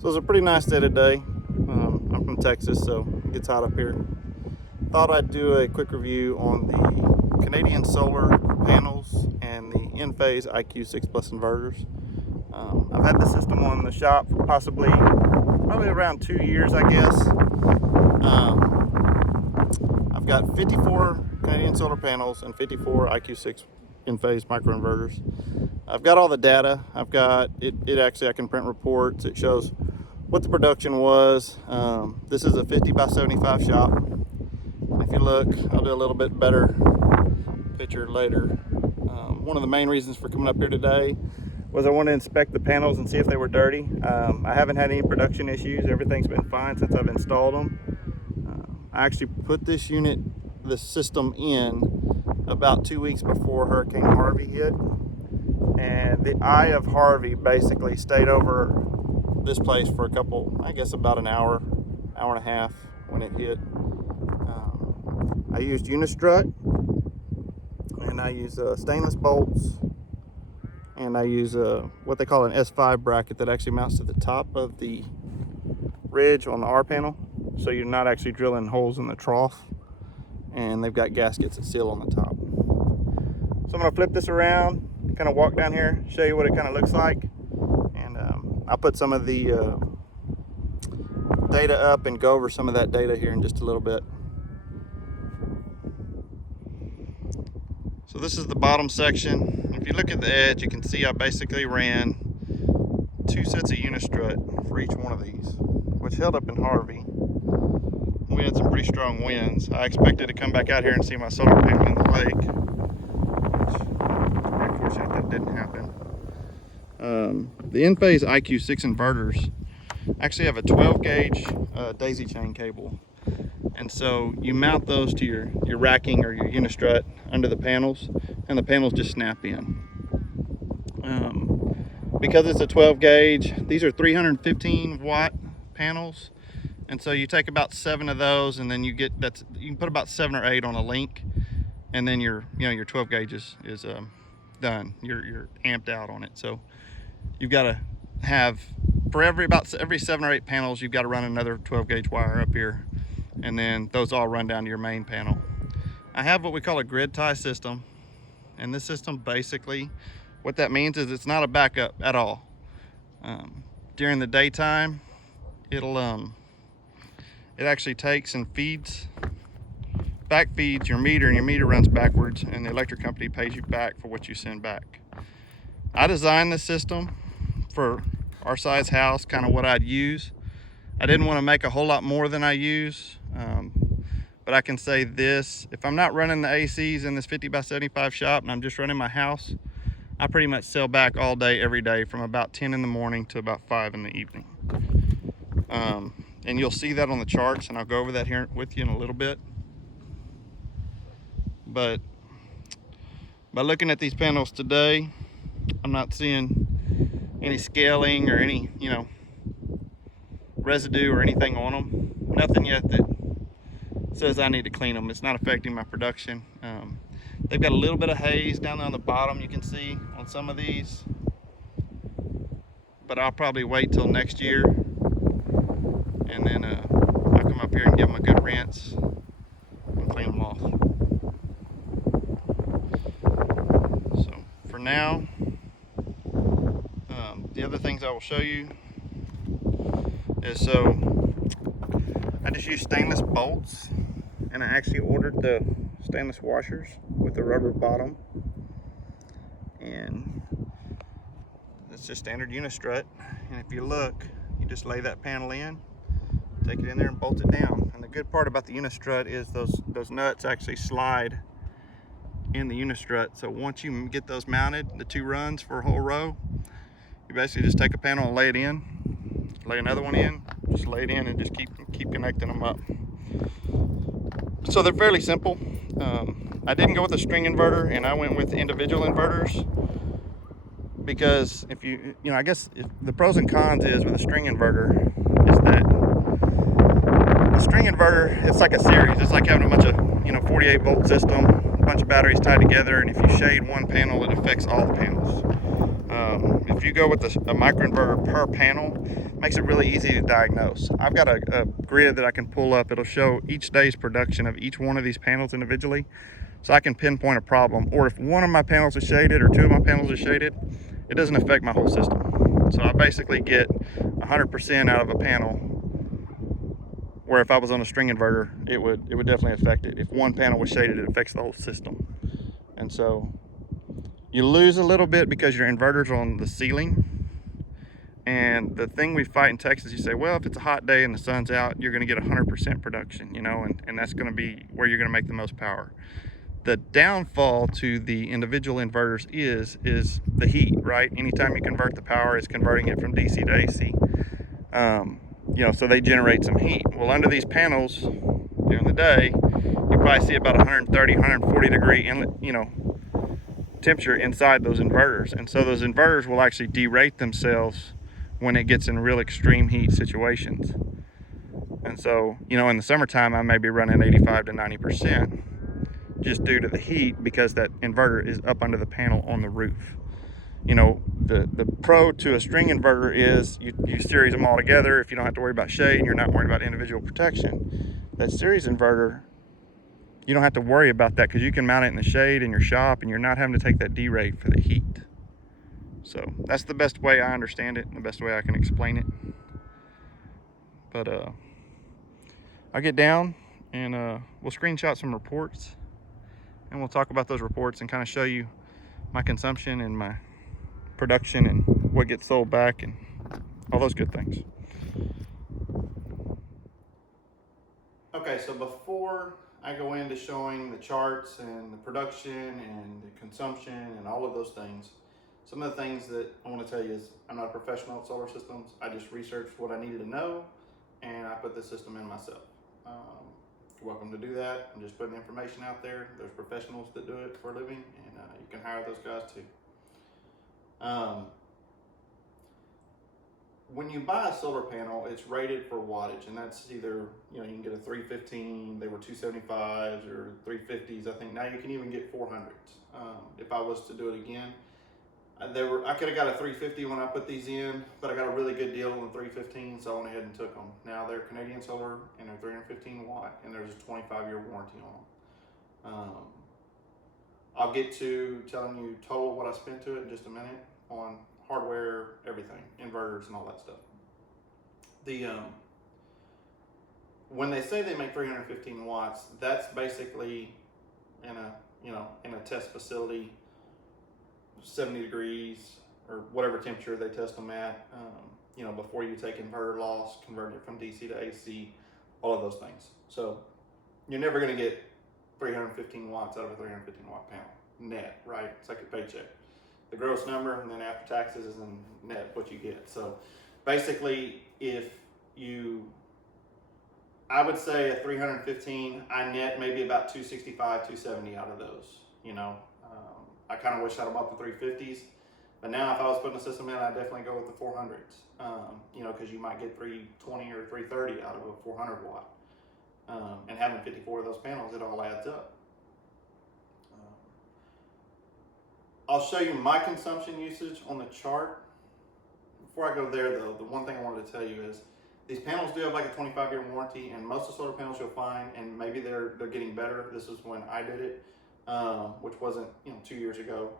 So it's a pretty nice day today. I'm from Texas, so it gets hot up here. Thought I'd do a quick review on the Canadian solar panels and the in-phase IQ6 Plus inverters. I've had the system on the shop for probably around 2 years, I guess. I've got 54 Canadian solar panels and 54 IQ6 in-phase microinverters. I've got all the data. I've got it actually, I can print reports. It shows what the production was. This is a 50 by 75 shop. If you look, I'll do a little bit better picture later. One of the main reasons for coming up here today was I wanted to inspect the panels and see if they were dirty. I haven't had any production issues. Everything's been fine since I've installed them. I actually put this system in about 2 weeks before Hurricane Harvey hit. And the eye of Harvey basically stayed over this place for about an hour and a half when it hit. I used Unistrut, and I use stainless bolts, and I use what they call an S5 bracket that actually mounts to the top of the ridge on the R panel, so you're not actually drilling holes in the trough, and they've got gaskets that seal on the top. So I'm going to flip this around, kind of walk down here, show you what it kind of looks like, and I'll put some of the data up and go over some of that data here in just a little bit. So this is the bottom section. If you look at the edge, you can see I basically ran 2 sets of Unistrut for each one of these, which held up in Harvey. We had some pretty strong winds. I expected to come back out here and see my solar panel in the lake, which pretty fortunate that didn't happen. The in-phase IQ6 inverters actually have a 12 gauge daisy chain cable. And so you mount those to your racking or your Unistrut under the panels, and the panels just snap in. Because it's a 12 gauge, these are 315 watt panels, and so you take about 7 of those, and then you can put about 7 or 8 on a link, and then your 12 gauge is done. You're amped out on it. So you've got to have, for every 7 or 8 panels, you've got to run another 12 gauge wire up here, and then those all run down to your main panel. I have what we call a grid tie system, and this system basically, what that means is it's not a backup at all. During the daytime, it actually takes and back feeds your meter, and your meter runs backwards, and the electric company pays you back for what you send back. I designed this system for our size house, kind of what I'd use. I didn't want to make a whole lot more than I use, but I can say this: if I'm not running the ACs in this 50 by 75 shop and I'm just running my house, I pretty much sell back all day, every day, from about 10 in the morning to about 5 in the evening. And you'll see that on the charts, and I'll go over that here with you in a little bit. But by looking at these panels today, I'm not seeing any scaling or any, residue or anything on them. Nothing yet that says I need to clean them. It's not affecting my production. They've got a little bit of haze down there on the bottom, you can see on some of these, but I'll probably wait till next year, and then I'll come up here and give them a good rinse and clean them off. So for now, the other things I will show you is, so I just use stainless bolts, and I actually ordered the stainless washers with the rubber bottom, and it's just standard Unistrut. And if you look, you just lay that panel in, take it in there, and bolt it down. And the good part about the Unistrut is those nuts actually slide in the Unistrut. So once you get those mounted, the 2 runs for a whole row, you basically just take a panel and lay it in, lay another one in, just lay it in, and just keep connecting them up. So they're fairly simple. I didn't go with a string inverter, and I went with individual inverters, because I guess the pros and cons is with a string inverter is that the string inverter, it's like a series. It's like having a bunch of 48 volt system, a bunch of batteries tied together, and if you shade one panel, it affects all the panels. if you go with a microinverter per panel, it makes it really easy to diagnose. I've got a grid that I can pull up. It'll show each day's production of each one of these panels individually, so I can pinpoint a problem. Or if one of my panels is shaded or two of my panels are shaded, it doesn't affect my whole system. So I basically get 100% out of a panel, where if I was on a string inverter, it would definitely affect it. If one panel was shaded, it affects the whole system. And so you lose a little bit because your inverter's on the ceiling. And the thing we fight in Texas, you say, well, if it's a hot day and the sun's out, you're going to get 100% production, you know, and that's going to be where you're going to make the most power. The downfall to the individual inverters is the heat, right? Anytime you convert the power, it's converting it from DC to AC. You know, so they generate some heat. Well, under these panels during the day, you probably see about 130, 140 degree inlet, you know, temperature inside those inverters. And so those inverters will actually derate themselves when it gets in real extreme heat situations. And so, you know, in the summertime, I may be running 85 to 90% just due to the heat, because that inverter is up under the panel on the roof. You know, the pro to a string inverter is you series them all together. If you don't have to worry about shade and you're not worried about individual protection, that series inverter, you don't have to worry about that, because you can mount it in the shade in your shop and you're not having to take that derate for the heat. So that's the best way I understand it and the best way I can explain it. But I'll get down and we'll screenshot some reports, and we'll talk about those reports and kind of show you my consumption and my production and what gets sold back and all those good things. Okay, so before I go into showing the charts and the production and the consumption and all of those things, some of the things that I want to tell you is I'm not a professional at solar systems. I just researched what I needed to know and I put the system in myself. You're welcome to do that. I'm just putting information out there. There's professionals that do it for a living, and you can hire those guys too. When you buy a solar panel, it's rated for wattage, and that's either, you know, you can get a 315, they were 275s or 350s. I think now you can even get 400s. If I was to do it again, I could have got a 350 when I put these in, but I got a really good deal on the 315, so I went ahead and took them. Now they're Canadian Solar and they're 315 watt, and there's a 25-year warranty on them. I'll get to telling you total what I spent to it in just a minute on hardware, everything, inverters and all that stuff. When they say they make 315 watts, that's basically in a test facility, 70 degrees or whatever temperature they test them at, you know, before you take inverter loss, convert it from DC to AC, all of those things. So you're never going to get 315 watts out of a 315 watt panel net, right? It's like a paycheck. The gross number, and then after taxes is in net what you get. So basically, I would say a 315, I net maybe about 265, 270 out of those, you know. I kind of wish I'd have bought the 350s, but now if I was putting a system in, I'd definitely go with the 400s, you know, because you might get 320 or 330 out of a 400 watt. And having 54 of those panels, it all adds up. I'll show you my consumption usage on the chart. Before I go there though, the one thing I wanted to tell you is these panels do have like a 25-year warranty, and most of the solar panels you'll find, and maybe they're getting better. This is when I did it, which wasn't, you know, 2 years ago,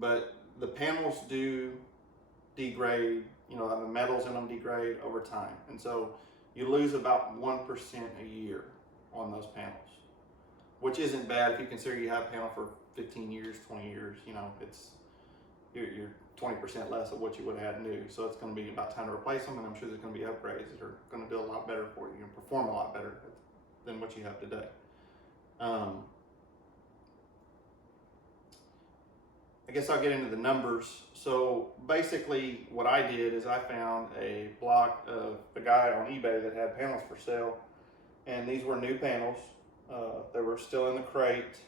but the panels do degrade, you know, the metals in them degrade over time. And so you lose about 1% a year on those panels, which isn't bad if you consider you have a panel for 15 years, 20 years, you know, you're 20% less of what you would have had new. So it's going to be about time to replace them, and I'm sure there's going to be upgrades that are going to do a lot better for you and perform a lot better than what you have today. I guess I'll get into the numbers. So basically what I did is I found a block of the guy on eBay that had panels for sale, and these were new panels. They were still in the crate,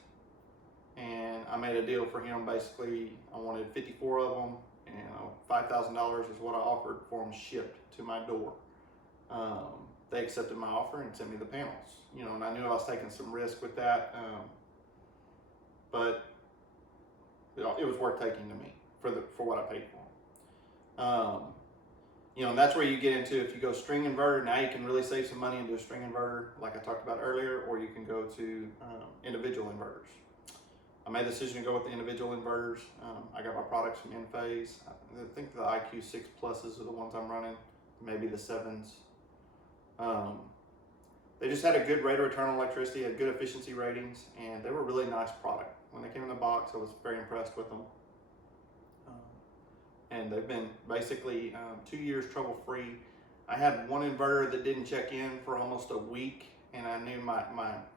and I made a deal for him. Basically, I wanted 54 of them, and $5,000 is what I offered for them shipped to my door. They accepted my offer and sent me the panels. You know, and I knew I was taking some risk with that, but you know, it was worth taking to me for what I paid for them. You know, and that's where you get into, if you go string inverter, now you can really save some money and do a string inverter like I talked about earlier, or you can go to individual inverters. I made the decision to go with the individual inverters. I got my products from Enphase. I think the IQ6 Pluses are the ones I'm running, maybe the 7s. They just had a good rate of return on electricity, had good efficiency ratings, and they were a really nice product. When they came in the box, I was very impressed with them. And they've been basically 2 years trouble-free. I had one inverter that didn't check in for almost a week, and I knew I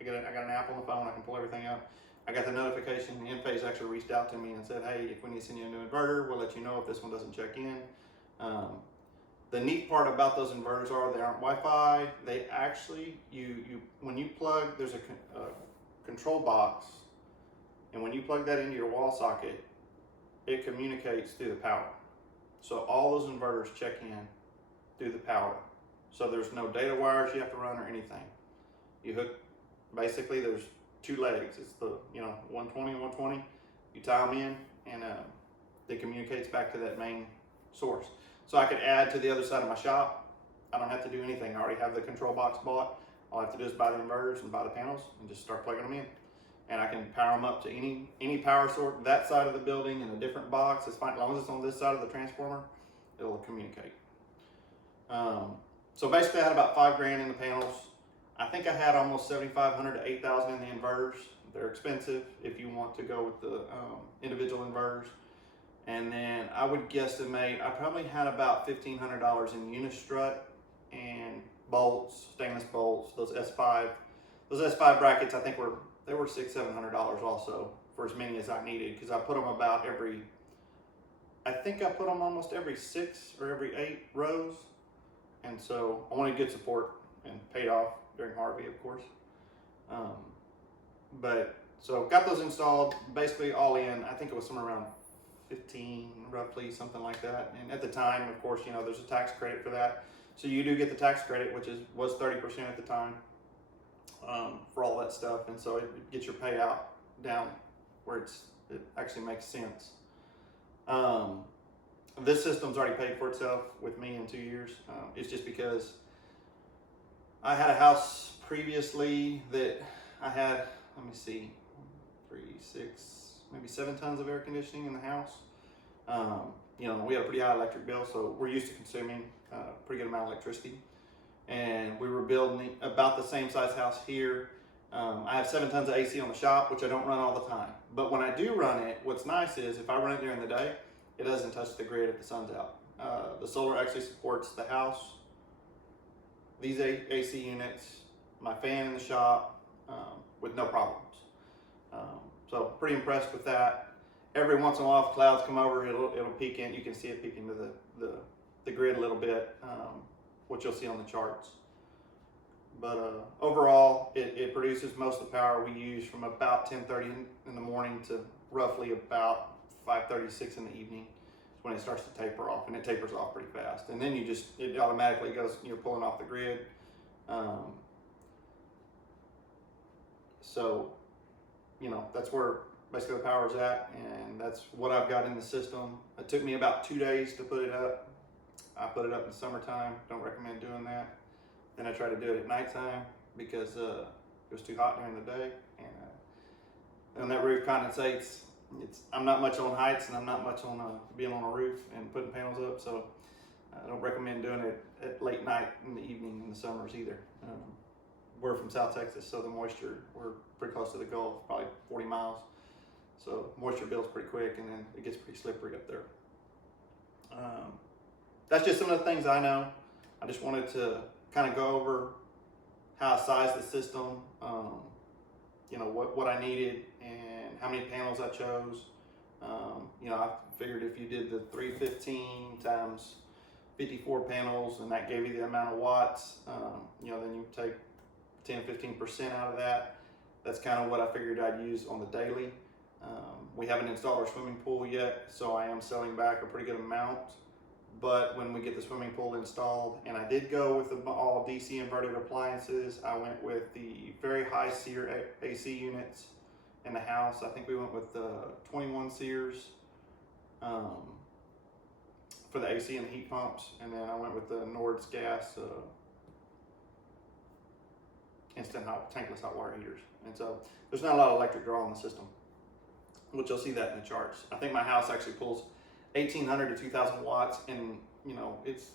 got an app on the phone, I can pull everything up. I got the notification, Enphase actually reached out to me and said, hey, if we need to send you a new inverter, we'll let you know if this one doesn't check in. The neat part about those inverters are they aren't Wi-Fi. They actually, when you plug, there's a control box, and when you plug that into your wall socket, it communicates through the power. So all those inverters check in through the power. So there's no data wires you have to run or anything. You hook, basically there's two legs. It's the 120 and 120. You tie them in, and it communicates back to that main source. So I could add to the other side of my shop. I don't have to do anything. I already have the control box bought. All I have to do is buy the inverters and buy the panels and just start plugging them in. And I can power them up to any power source, that side of the building in a different box. It's fine, as long as it's on this side of the transformer, it'll communicate. So basically I had about $5,000 in the panels. I think I had almost $7,500 to $8,000 in the inverters. They're expensive if you want to go with the individual inverters. And then I would guesstimate, I probably had about $1,500 in unistrut and bolts, stainless bolts, those S5 brackets. I think they were $600-700 also for as many as I needed, because I put them about I think I put them almost every 6 or every 8 rows. And so I wanted good support, and paid off during Harvey, of course. But so got those installed, basically all in, I think it was somewhere around 15 roughly, something like that. And at the time, of course, there's a tax credit for that. So you do get the tax credit, which was 30% at the time, for all that stuff. And so it gets your payout down where it actually makes sense. This system's already paid for itself with me in 2 years. It's just because I had a house previously that I had, let me see, 3, 6, maybe 7 tons of air conditioning in the house. We had a pretty high electric bill, so we're used to consuming a pretty good amount of electricity. And we were building about the same size house here. I have 7 tons of AC on the shop, which I don't run all the time. But when I do run it, what's nice is if I run it during the day, it doesn't touch the grid if the sun's out. The solar actually supports the house, these AC units, my fan in the shop, with no problems. So pretty impressed with that. Every once in a while, if clouds come over, it'll peek in. You can see it peek into the grid a little bit, which you'll see on the charts. But overall, it produces most of the power we use from about 10:30 in the morning to roughly about 5:36 in the evening. Is when it starts to taper off, and it tapers off pretty fast. And then it automatically goes, you're pulling off the grid. So, that's where basically the power's at, and that's what I've got in the system. It took me about 2 days to put it up. I put it up in the summertime. Don't recommend doing that. Then I try to do it at nighttime because it was too hot during the day, and that roof condensates. I'm not much on heights, and I'm not much on being on a roof and putting panels up, so I don't recommend doing it at late night in the evening in the summers either. We're from South Texas, so the moisture, we're pretty close to the Gulf, probably 40 miles. So moisture builds pretty quick, and then it gets pretty slippery up there. That's just some of the things I know. I just wanted to kind of go over how I sized the system, what I needed and how many panels I chose. I figured if you did the 315 times 54 panels, and that gave you the amount of watts, then you take 10-15% out of that. That's kind of what I figured I'd use on the daily. We haven't installed our swimming pool yet, so I am selling back a pretty good amount. But when we get the swimming pool installed, and I did go with all DC inverted appliances, I went with the very high SEER AC units in the house. I think we went with the 21 SEERs for for the AC and the heat pumps, and then I went with the Nord's gas instant hot tankless hot water heaters. And so there's not a lot of electric draw on the system, which you'll see that in the charts. I think my house actually pulls 1,800 to 2,000 watts, and you know it's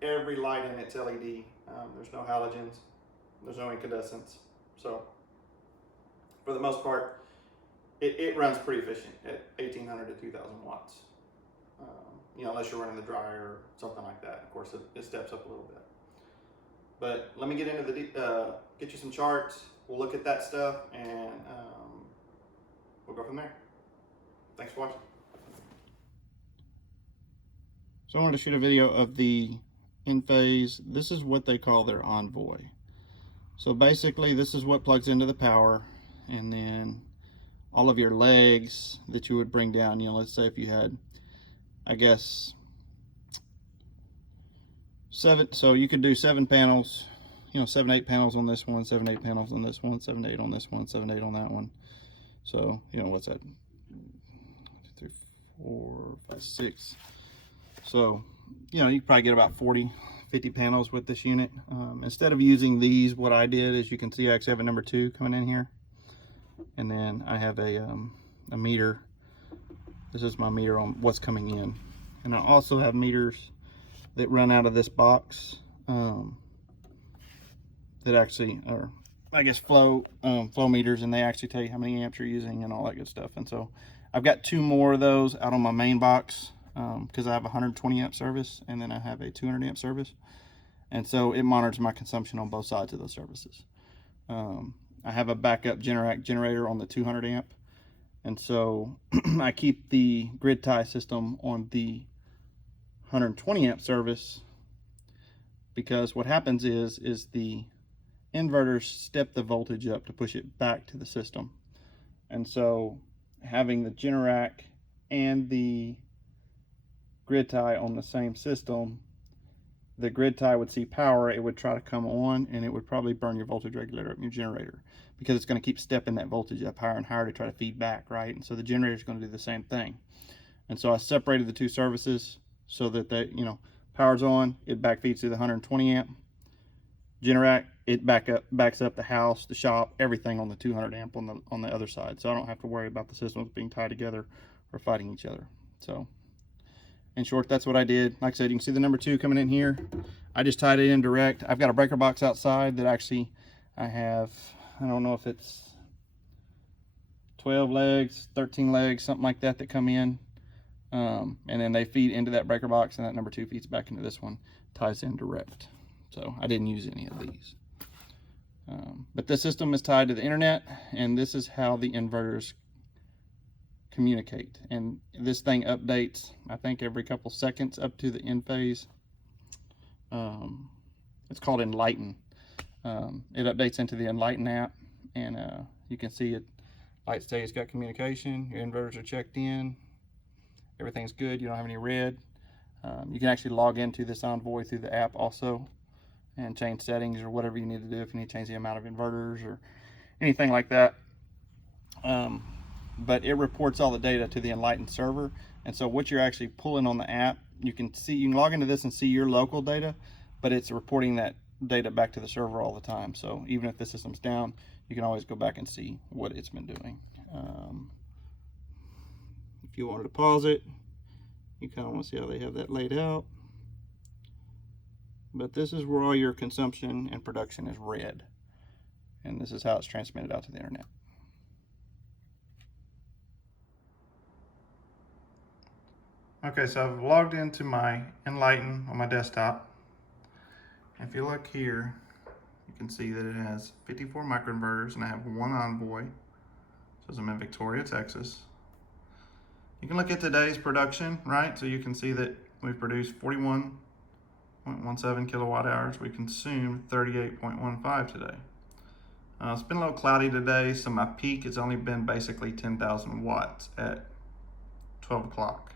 every light in it's LED. There's no halogens, there's no incandescents. So for the most part, it runs pretty efficient at 1,800 to 2,000 watts. You know, unless you're running the dryer or something like that. Of course, it steps up a little bit. But let me get into get you some charts. We'll look at that stuff, and we'll go from there. Thanks for watching. So I wanted to shoot a video of the in-phase. This is what they call their Envoy. So basically, this is what plugs into the power, and then all of your legs that you would bring down. You know, let's say if you had, I guess, 7, so you could do 7 panels, you know, 7, 8 panels on this one, 7, 8 panels on this one, 7, 8 on this one, 7, 8 on that one. So, you know, what's that? 1, 2, 3, 4, 5, 6. So, you know, you could probably get about 40, 50 panels with this unit. Instead of using these, what I did, as you can see, I actually have a number 2 coming in here. And then I have a meter. This is my meter on what's coming in. And I also have meters that run out of this box that actually are, I guess, flow meters, and they actually tell you how many amps you're using and all that good stuff. And so I've got 2 more of those out on my main box because I have a 120 amp service, and then I have a 200 amp service. And so it monitors my consumption on both sides of those services. I have a backup Generac generator on the 200 amp. And so I keep the grid tie system on the 120 amp service, because what happens is the inverters step the voltage up to push it back to the system. And so having the Generac and the grid tie on the same system, the grid tie would see power, it would try to come on, and it would probably burn your voltage regulator up in your generator, because it's going to keep stepping that voltage up higher and higher to try to feed back, right? And so the generator is going to do the same thing. And so I separated the 2 services so that they, you know, power's on, it back feeds to the 120 amp. Generac, it backs up the house, the shop, everything on the 200 amp on the other side. So I don't have to worry about the systems being tied together or fighting each other. So in short, that's what I did. Like I said, you can see the number 2 coming in here. I just tied it in direct. I've got a breaker box outside that actually I have, I don't know if it's 12 legs, 13 legs, something like that come in. And then they feed into that breaker box, and that number 2 feeds back into this one, ties in direct. So I didn't use any of these. But the system is tied to the internet, and this is how the inverters communicate. And this thing updates, I think, every couple seconds up to the in phase. It's called Enlighten. It updates into the Enlighten app, and you can see it. Lights say it's got communication. Your inverters are checked in. Everything's good. You don't have any red. You can actually log into this Envoy through the app also, and change settings or whatever you need to do if you need to change the amount of inverters or anything like that. But it reports all the data to the Enlighten server. And so what you're actually pulling on the app, you can log into this and see your local data, but it's reporting that data back to the server all the time. So even if the system's down, you can always go back and see what it's been doing. If you wanted to pause it, you kind of want to see how they have that laid out. But this is where all your consumption and production is red. And this is how it's transmitted out to the internet. Okay, so I've logged into my Enlighten on my desktop. If you look here, you can see that it has 54 microinverters, and I have 1 Envoy. So I'm in Victoria, Texas. You can look at today's production, right? So you can see that we've produced 41.17 kilowatt hours. We consumed 38.15 today. It's been a little cloudy today, so my peak has only been basically 10,000 watts at 12 o'clock.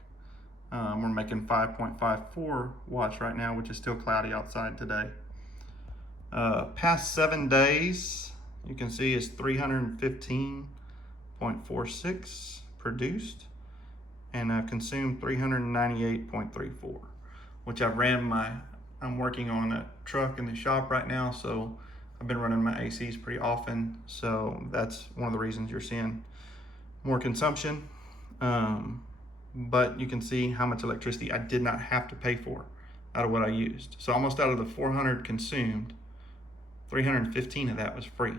We're making 5.54 watts right now, which is still cloudy outside today. Past 7 days, you can see it's 315.46 produced. and I've consumed 398.34, which I'm working on a truck in the shop right now, so I've been running my ACs pretty often, so that's one of the reasons you're seeing more consumption. But you can see how much electricity I did not have to pay for out of what I used. So almost out of the 400 consumed, 315 of that was free,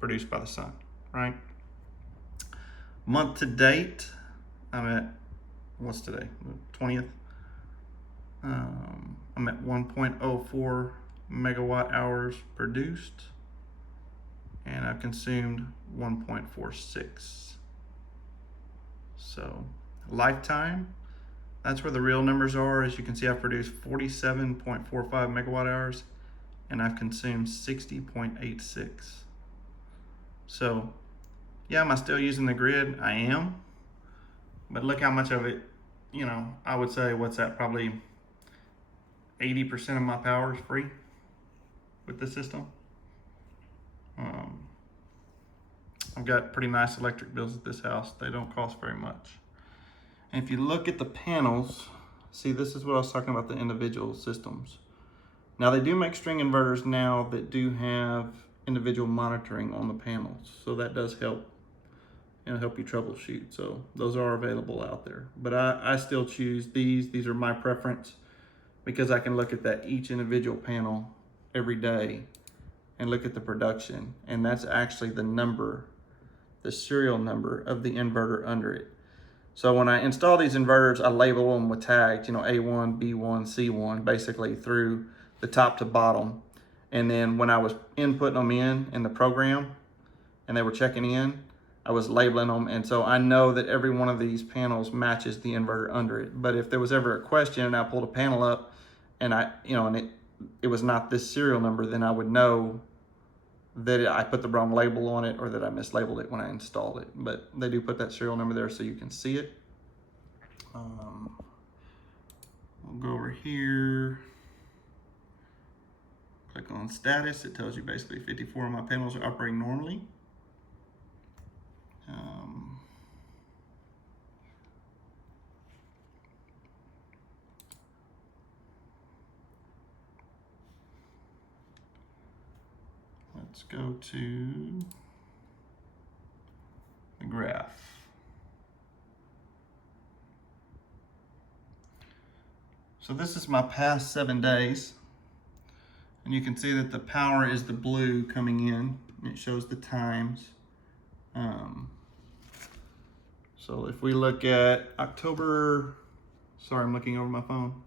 produced by the sun, right? Month to date, I'm at, what's today, 20th? I'm at 1.04 megawatt hours produced, and I've consumed 1.46. So lifetime, that's where the real numbers are. As you can see, I've produced 47.45 megawatt hours, and I've consumed 60.86. So yeah, am I still using the grid? I am, but look how much of it, I would say, what's that, probably 80% of my power is free with the system. I've got pretty nice electric bills at this house. They don't cost very much. And if you look at the panels, see, this is what I was talking about, the individual systems. Now they do make string inverters now that do have individual monitoring on the panels. So that does help, help you troubleshoot. So those are available out there. But I still choose these. These are my preference because I can look at that each individual panel every day and look at the production. And that's actually the serial number of the inverter under it. So when I install these inverters, I label them with tags, A1, B1, C1, basically through the top to bottom. And then when I was inputting them in the program and they were checking in, I was labeling them. And so I know that every one of these panels matches the inverter under it. But if there was ever a question and I pulled a panel up and it was not this serial number, then I would know that I put the wrong label on it or that I mislabeled it when I installed it. But they do put that serial number there so you can see it. We'll go over here, click on status. It tells you basically 54 of my panels are operating normally. Let's go to the graph. So this is my past 7 days. And you can see that the power is the blue coming in. It shows the times. So if we look at October, sorry, I'm looking over my phone.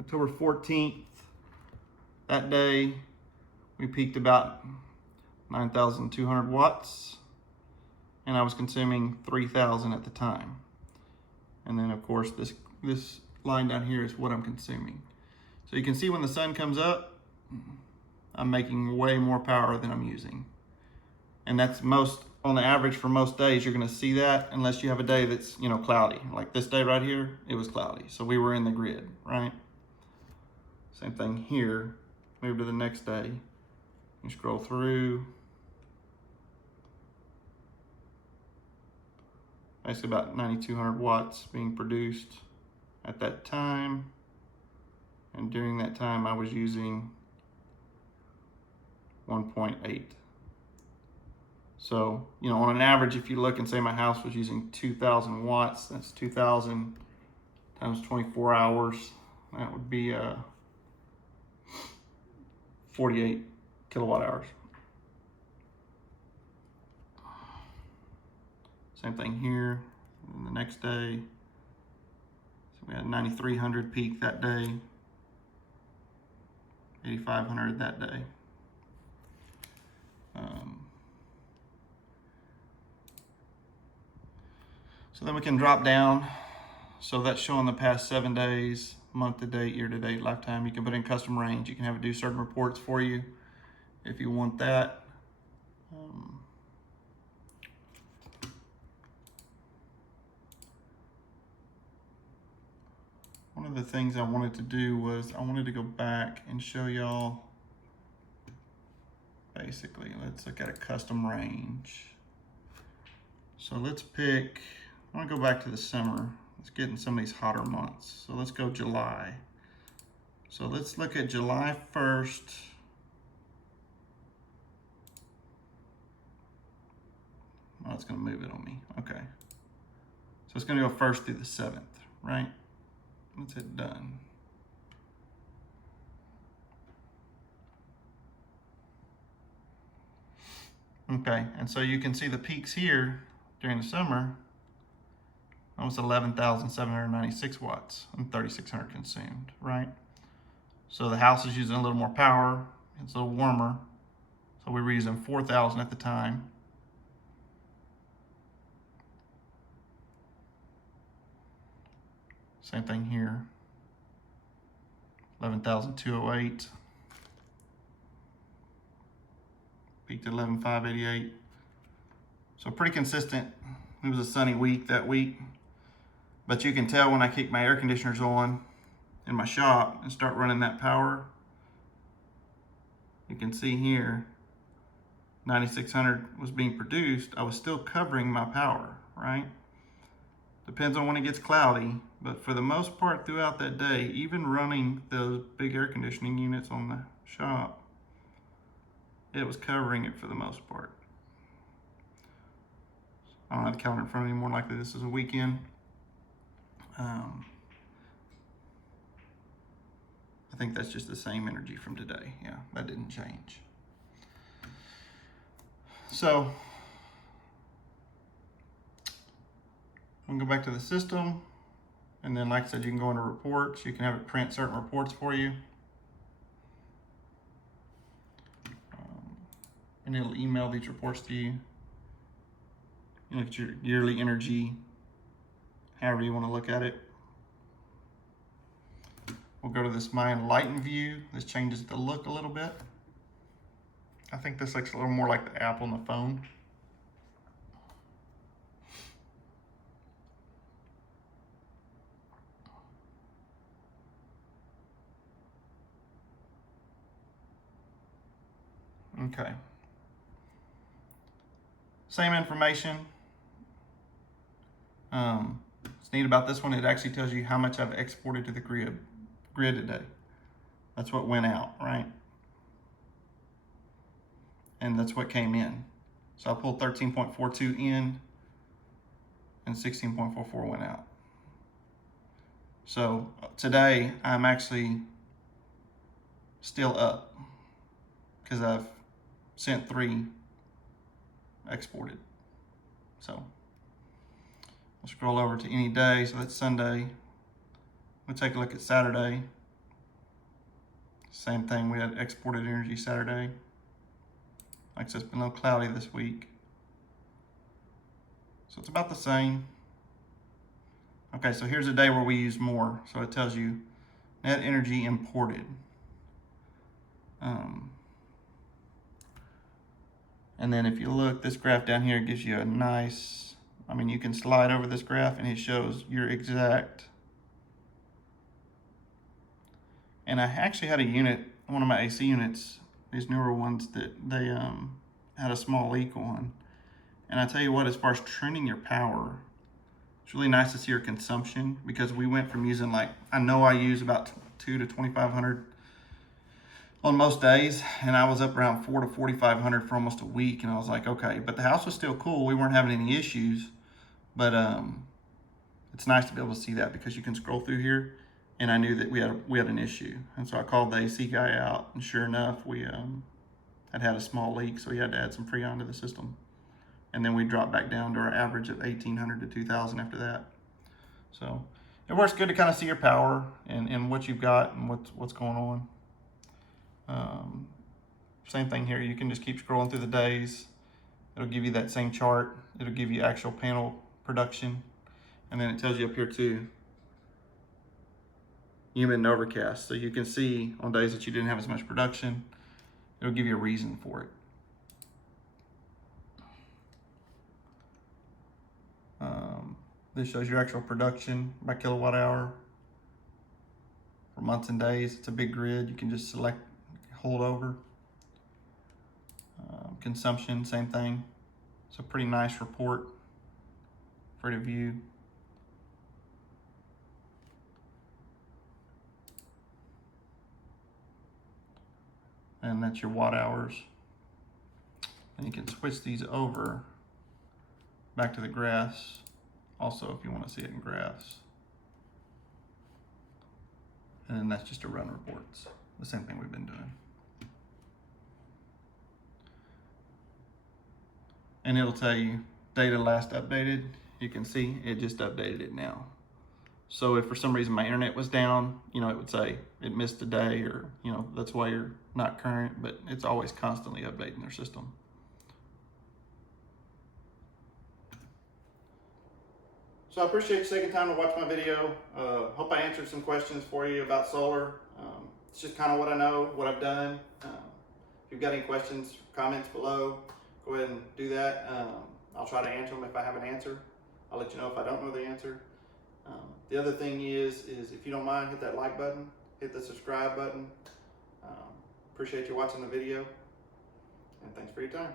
October 14th, that day, we peaked about 9,200 watts, and I was consuming 3,000 at the time. And then of course this line down here is what I'm consuming. So you can see when the sun comes up, I'm making way more power than I'm using. And that's on the average for most days, you're gonna see that unless you have a day that's, cloudy. Like this day right here, it was cloudy. So we were in the grid, right? Same thing here, move to the next day. You scroll through. Basically about 9,200 watts being produced at that time. And during that time, I was using 1.8. So, on an average, if you look and say my house was using 2,000 watts, that's 2,000 times 24 hours. That would be 48 kilowatt hours. Same thing here. And the next day, so we had 9,300 peak that day, 8,500 that day. So then we can drop down. So that's showing the past 7 days, month to date, year to date, lifetime. You can put in custom range. You can have it do certain reports for you if you want that. One of the things I wanted to do was I wanted to go back and show y'all, basically, let's look at a custom range. So let's pick I want to go back to the summer. Let's get in some of these hotter months. So let's go July. So let's look at July 1st. Oh, it's going to move it on me. Okay. So it's going to go 1st through the 7th, right? Let's hit done. Okay, and so you can see the peaks here during the summer. That was 11,796 watts and 3,600 consumed, right? So the house is using a little more power. It's a little warmer. So we were using 4,000 at the time. Same thing here. 11,208. Peaked at 11,588. So pretty consistent. It was a sunny week that week. But you can tell when I kick my air conditioners on in my shop and start running that power, you can see here 9,600 was being produced. I was still covering my power, right? Depends on when it gets cloudy, but for the most part throughout that day, even running those big air conditioning units on the shop, it was covering it for the most part. I don't have the calendar in front of me, more likely this is a weekend. I think that's just the same energy from today. Yeah, that didn't change. So I'm gonna go back to the system, and then like I said, you can go into reports. You can have it print certain reports for you. And it'll email these reports to you. You look at your yearly energy, however you want to look at it. We'll go to this My Enlighten view. This changes the look a little bit. I think this looks a little more like the app on the phone. Okay. Same information. What's neat about this one, it actually tells you how much I've exported to the grid today. That's what went out, right? And that's what came in. So I pulled 13.42 in and 16.44 went out. So today I'm actually still up because I've sent 3 exported. So we'll scroll over to any day. So that's Sunday. We'll take a look at Saturday. Same thing, we had exported energy Saturday. Like I said, it's been a little cloudy this week. So it's about the same. Okay, so here's a day where we use more. So it tells you net energy imported. And then if you look, this graph down here gives you a nice, I mean, you can slide over this graph and it shows your exact. And I actually had a unit, one of my AC units, these newer ones that they had a small leak on. And I tell you what, as far as trending your power, it's really nice to see your consumption, because we went from using, like, I know I use about 2,000 to 2,500 on most days, and I was up around 4,000 to 4,500 for almost a week, and I was like, okay, but the house was still cool. We weren't having any issues, but it's nice to be able to see that, because you can scroll through here, and I knew that we had an issue, and so I called the AC guy out, and sure enough, we had a small leak, so he had to add some Freon to the system, and then we dropped back down to our average of 1,800 to 2,000 after that. So it works good to kind of see your power and what you've got and what's going on. Same thing here. You can just keep scrolling through the days. It'll give you that same chart. It'll give you actual panel production. And then it tells you up here too, humid and overcast. So you can see on days that you didn't have as much production, it'll give you a reason for it. This shows your actual production by kilowatt hour for months and days. It's a big grid. You can just select, hold over. Consumption, same thing. It's a pretty nice report for you to view. And that's your watt hours. And you can switch these over back to the graphs also if you want to see it in graphs. And then that's just a run reports, the same thing we've been doing. And it'll tell you data last updated. You can see it just updated it now. So if for some reason my internet was down, you know, it would say it missed a day, or, you know, that's why you're not current, but it's always constantly updating their system. So I appreciate you taking time to watch my video. Hope I answered some questions for you about solar. It's just kind of what I know, what I've done. If you've got any questions, comments below, go ahead and do that. I'll try to answer them if I have an answer. I'll let you know if I don't know the answer. The other thing is if you don't mind, hit that like button, hit the subscribe button. Appreciate you watching the video, and thanks for your time.